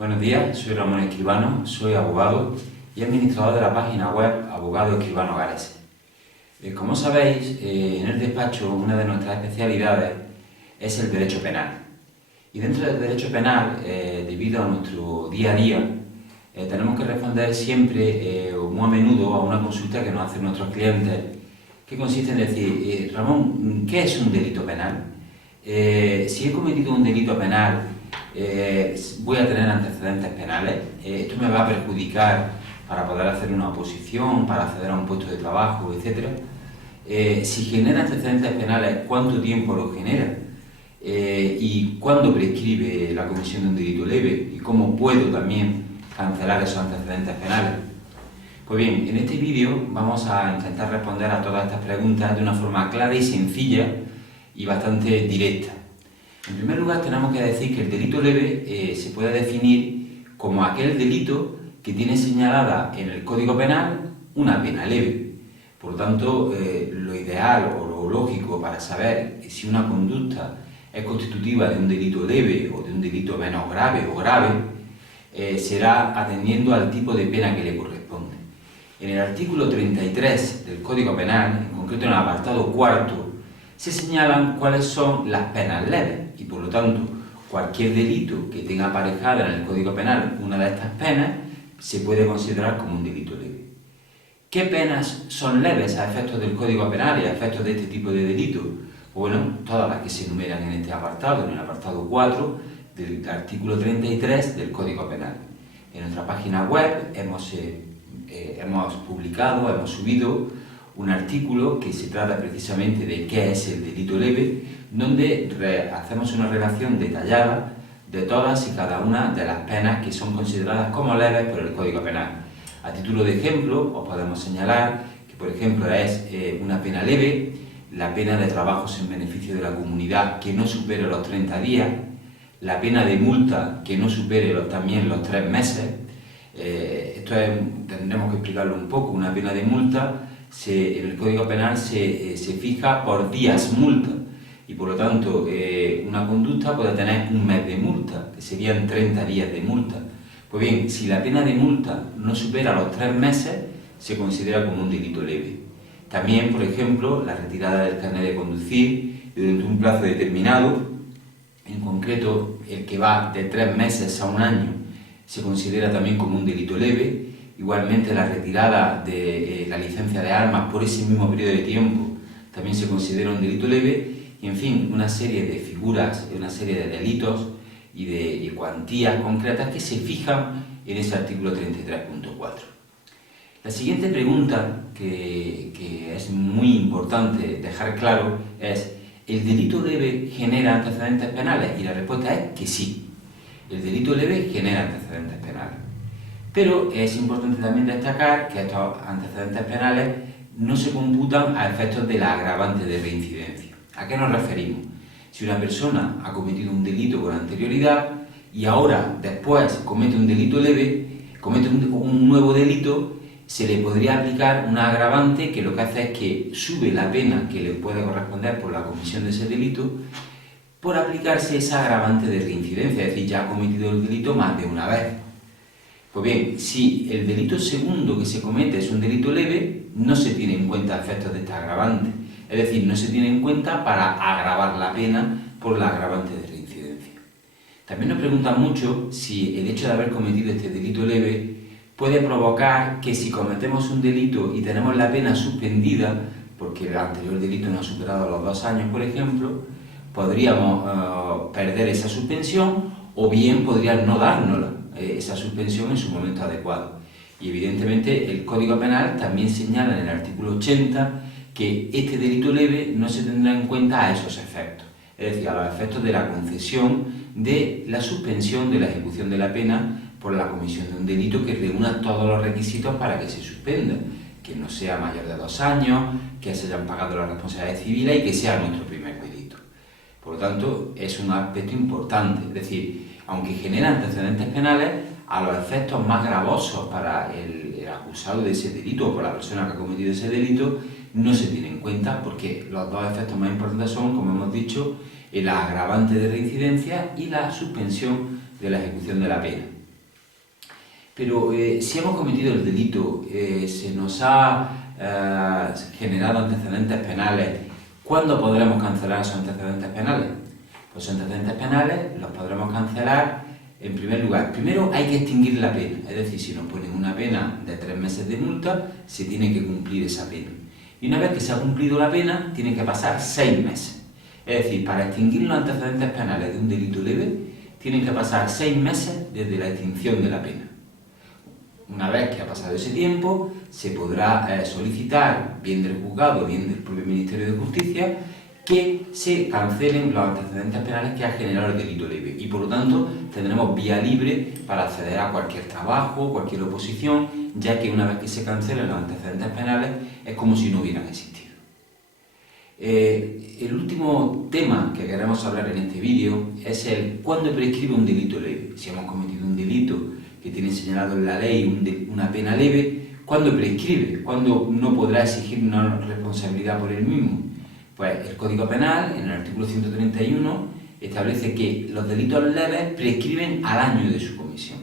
Buenos días, soy Ramón Escribano, soy abogado y administrador de la página web Abogado Escribano Galese. Como sabéis, en el despacho una de nuestras especialidades es el derecho penal. Y dentro del derecho penal, debido a nuestro día a día, tenemos que responder siempre o muy a menudo a una consulta que nos hacen nuestros clientes, que consiste en decir, Ramón, ¿qué es un delito penal? Si he cometido un delito penal, voy a tener antecedentes penales, esto me va a perjudicar para poder hacer una oposición, para acceder a un puesto de trabajo, etc. Si genera antecedentes penales, ¿cuánto tiempo lo genera? ¿Y cuándo prescribe la comisión de un delito leve? ¿Y cómo puedo también cancelar esos antecedentes penales? Pues bien, en este vídeo vamos a intentar responder a todas estas preguntas de una forma clara y sencilla y bastante directa. En primer lugar, tenemos que decir que el delito leve se puede definir como aquel delito que tiene señalada en el Código Penal una pena leve. Por lo tanto, lo ideal o lo lógico para saber si una conducta es constitutiva de un delito leve o de un delito menos grave o grave, será atendiendo al tipo de pena que le corresponde. En el artículo 33 del Código Penal, en concreto en el apartado cuarto, se señalan cuáles son las penas leves y, por lo tanto, cualquier delito que tenga aparejada en el Código Penal una de estas penas se puede considerar como un delito leve. ¿Qué penas son leves a efectos del Código Penal y a efectos de este tipo de delitos? Bueno, todas las que se enumeran en este apartado, en el apartado 4 del artículo 33 del Código Penal. En nuestra página web hemos publicado, hemos subido un artículo que se trata precisamente de qué es el delito leve, donde hacemos una relación detallada de todas y cada una de las penas que son consideradas como leves por el Código Penal. A título de ejemplo, os podemos señalar que, por ejemplo, es una pena leve la pena de trabajos en beneficio de la comunidad que no supere los 30 días, la pena de multa que no supere también los 3 meses. Tendremos que explicarlo un poco. Una pena de multa en el Código Penal se fija por días multa y, por lo tanto, una conducta puede tener un mes de multa, que serían 30 días de multa. Pues bien, si la pena de multa no supera los 3 meses, se considera como un delito leve. También, por ejemplo, la retirada del carnet de conducir durante un plazo determinado, en concreto el que va de 3 meses a un año, se considera también como un delito leve. Igualmente, la retirada de la licencia de armas por ese mismo periodo de tiempo también se considera un delito leve. Y, en fin, una serie de figuras, una serie de delitos y de cuantías concretas que se fijan en ese artículo 33.4. La siguiente pregunta que es muy importante dejar claro es: ¿el delito leve genera antecedentes penales? Y la respuesta es que sí, el delito leve genera antecedentes penales. Pero es importante también destacar que estos antecedentes penales no se computan a efectos de la agravante de reincidencia. ¿A qué nos referimos? Si una persona ha cometido un delito con anterioridad y ahora, después, comete un delito leve, comete un nuevo delito, se le podría aplicar una agravante que lo que hace es que sube la pena que le puede corresponder por la comisión de ese delito por aplicarse esa agravante de reincidencia, es decir, ya ha cometido el delito más de una vez. Pues bien, si el delito segundo que se comete es un delito leve, no se tiene en cuenta efectos de esta agravante. Es decir, no se tiene en cuenta para agravar la pena por la agravante de reincidencia. También nos preguntan mucho si el hecho de haber cometido este delito leve puede provocar que si cometemos un delito y tenemos la pena suspendida, porque el anterior delito no ha superado los 2 años, por ejemplo, podríamos perder esa suspensión o bien podrían no dárnosla, esa suspensión en su momento adecuado. Y evidentemente el Código Penal también señala en el artículo 80 que este delito leve no se tendrá en cuenta a esos efectos, es decir, a los efectos de la concesión de la suspensión de la ejecución de la pena por la comisión de un delito que reúna todos los requisitos para que se suspenda, que no sea mayor de 2 años, que se hayan pagado las responsabilidades civiles y que sea nuestro primer delito. Por lo tanto, es un aspecto importante, es decir, aunque genera antecedentes penales, a los efectos más gravosos para el acusado de ese delito o por la persona que ha cometido ese delito, no se tiene en cuenta porque los dos efectos más importantes son, como hemos dicho, el agravante de reincidencia y la suspensión de la ejecución de la pena. Pero si hemos cometido el delito, se nos ha generado antecedentes penales, ¿cuándo podremos cancelar esos antecedentes penales? Pues esos antecedentes penales los podremos cancelar en primer lugar. Primero hay que extinguir la pena, es decir, si nos ponen una pena de 3 meses de multa, se tiene que cumplir esa pena. Y una vez que se ha cumplido la pena, tiene que pasar 6 meses. Es decir, para extinguir los antecedentes penales de un delito leve, tienen que pasar 6 meses desde la extinción de la pena. Una vez que ha pasado ese tiempo, se podrá solicitar, bien del juzgado, bien del propio Ministerio de Justicia, que se cancelen los antecedentes penales que ha generado el delito leve. Y por lo tanto, tendremos vía libre para acceder a cualquier trabajo, cualquier oposición, ya que una vez que se cancelen los antecedentes penales, es como si no hubieran existido. El último tema que queremos hablar en este vídeo es el cuándo prescribe un delito leve. Si hemos cometido un delito que tiene señalado en la ley una pena leve, ¿cuándo prescribe? ¿Cuándo no podrá exigir una responsabilidad por el mismo? Pues el Código Penal, en el artículo 131, establece que los delitos leves prescriben al año de su comisión.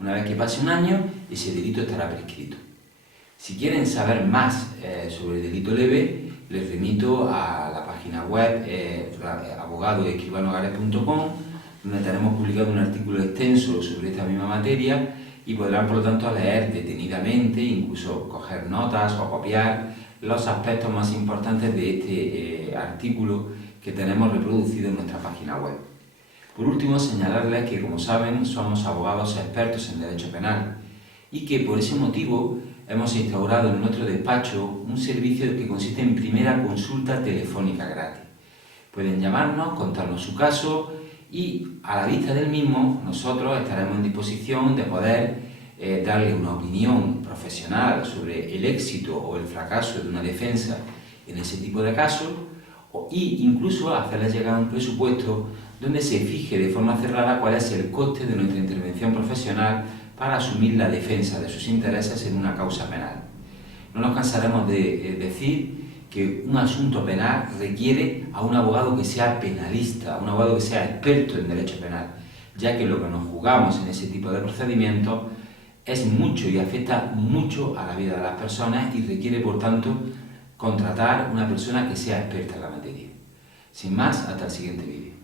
Una vez que pase un año, ese delito estará prescrito. Si quieren saber más sobre el delito leve, les remito a la página web abogadoescribanogares.com, donde tenemos publicado un artículo extenso sobre esta misma materia y podrán, por lo tanto, leer detenidamente, incluso coger notas o copiar los aspectos más importantes de este artículo que tenemos reproducido en nuestra página web. Por último, señalarles que, como saben, somos abogados expertos en derecho penal y que por ese motivo hemos instaurado en nuestro despacho un servicio que consiste en primera consulta telefónica gratis. Pueden llamarnos, contarnos su caso y a la vista del mismo nosotros estaremos en disposición de poder darle una opinión profesional sobre el éxito o el fracaso de una defensa en ese tipo de casos e incluso hacerles llegar un presupuesto donde se fije de forma cerrada cuál es el coste de nuestra intervención profesional para asumir la defensa de sus intereses en una causa penal. No nos cansaremos de decir que un asunto penal requiere a un abogado que sea penalista, a un abogado que sea experto en derecho penal, ya que lo que nos jugamos en ese tipo de procedimientos es mucho y afecta mucho a la vida de las personas y requiere, por tanto, contratar una persona que sea experta en la materia. Sin más, hasta el siguiente vídeo.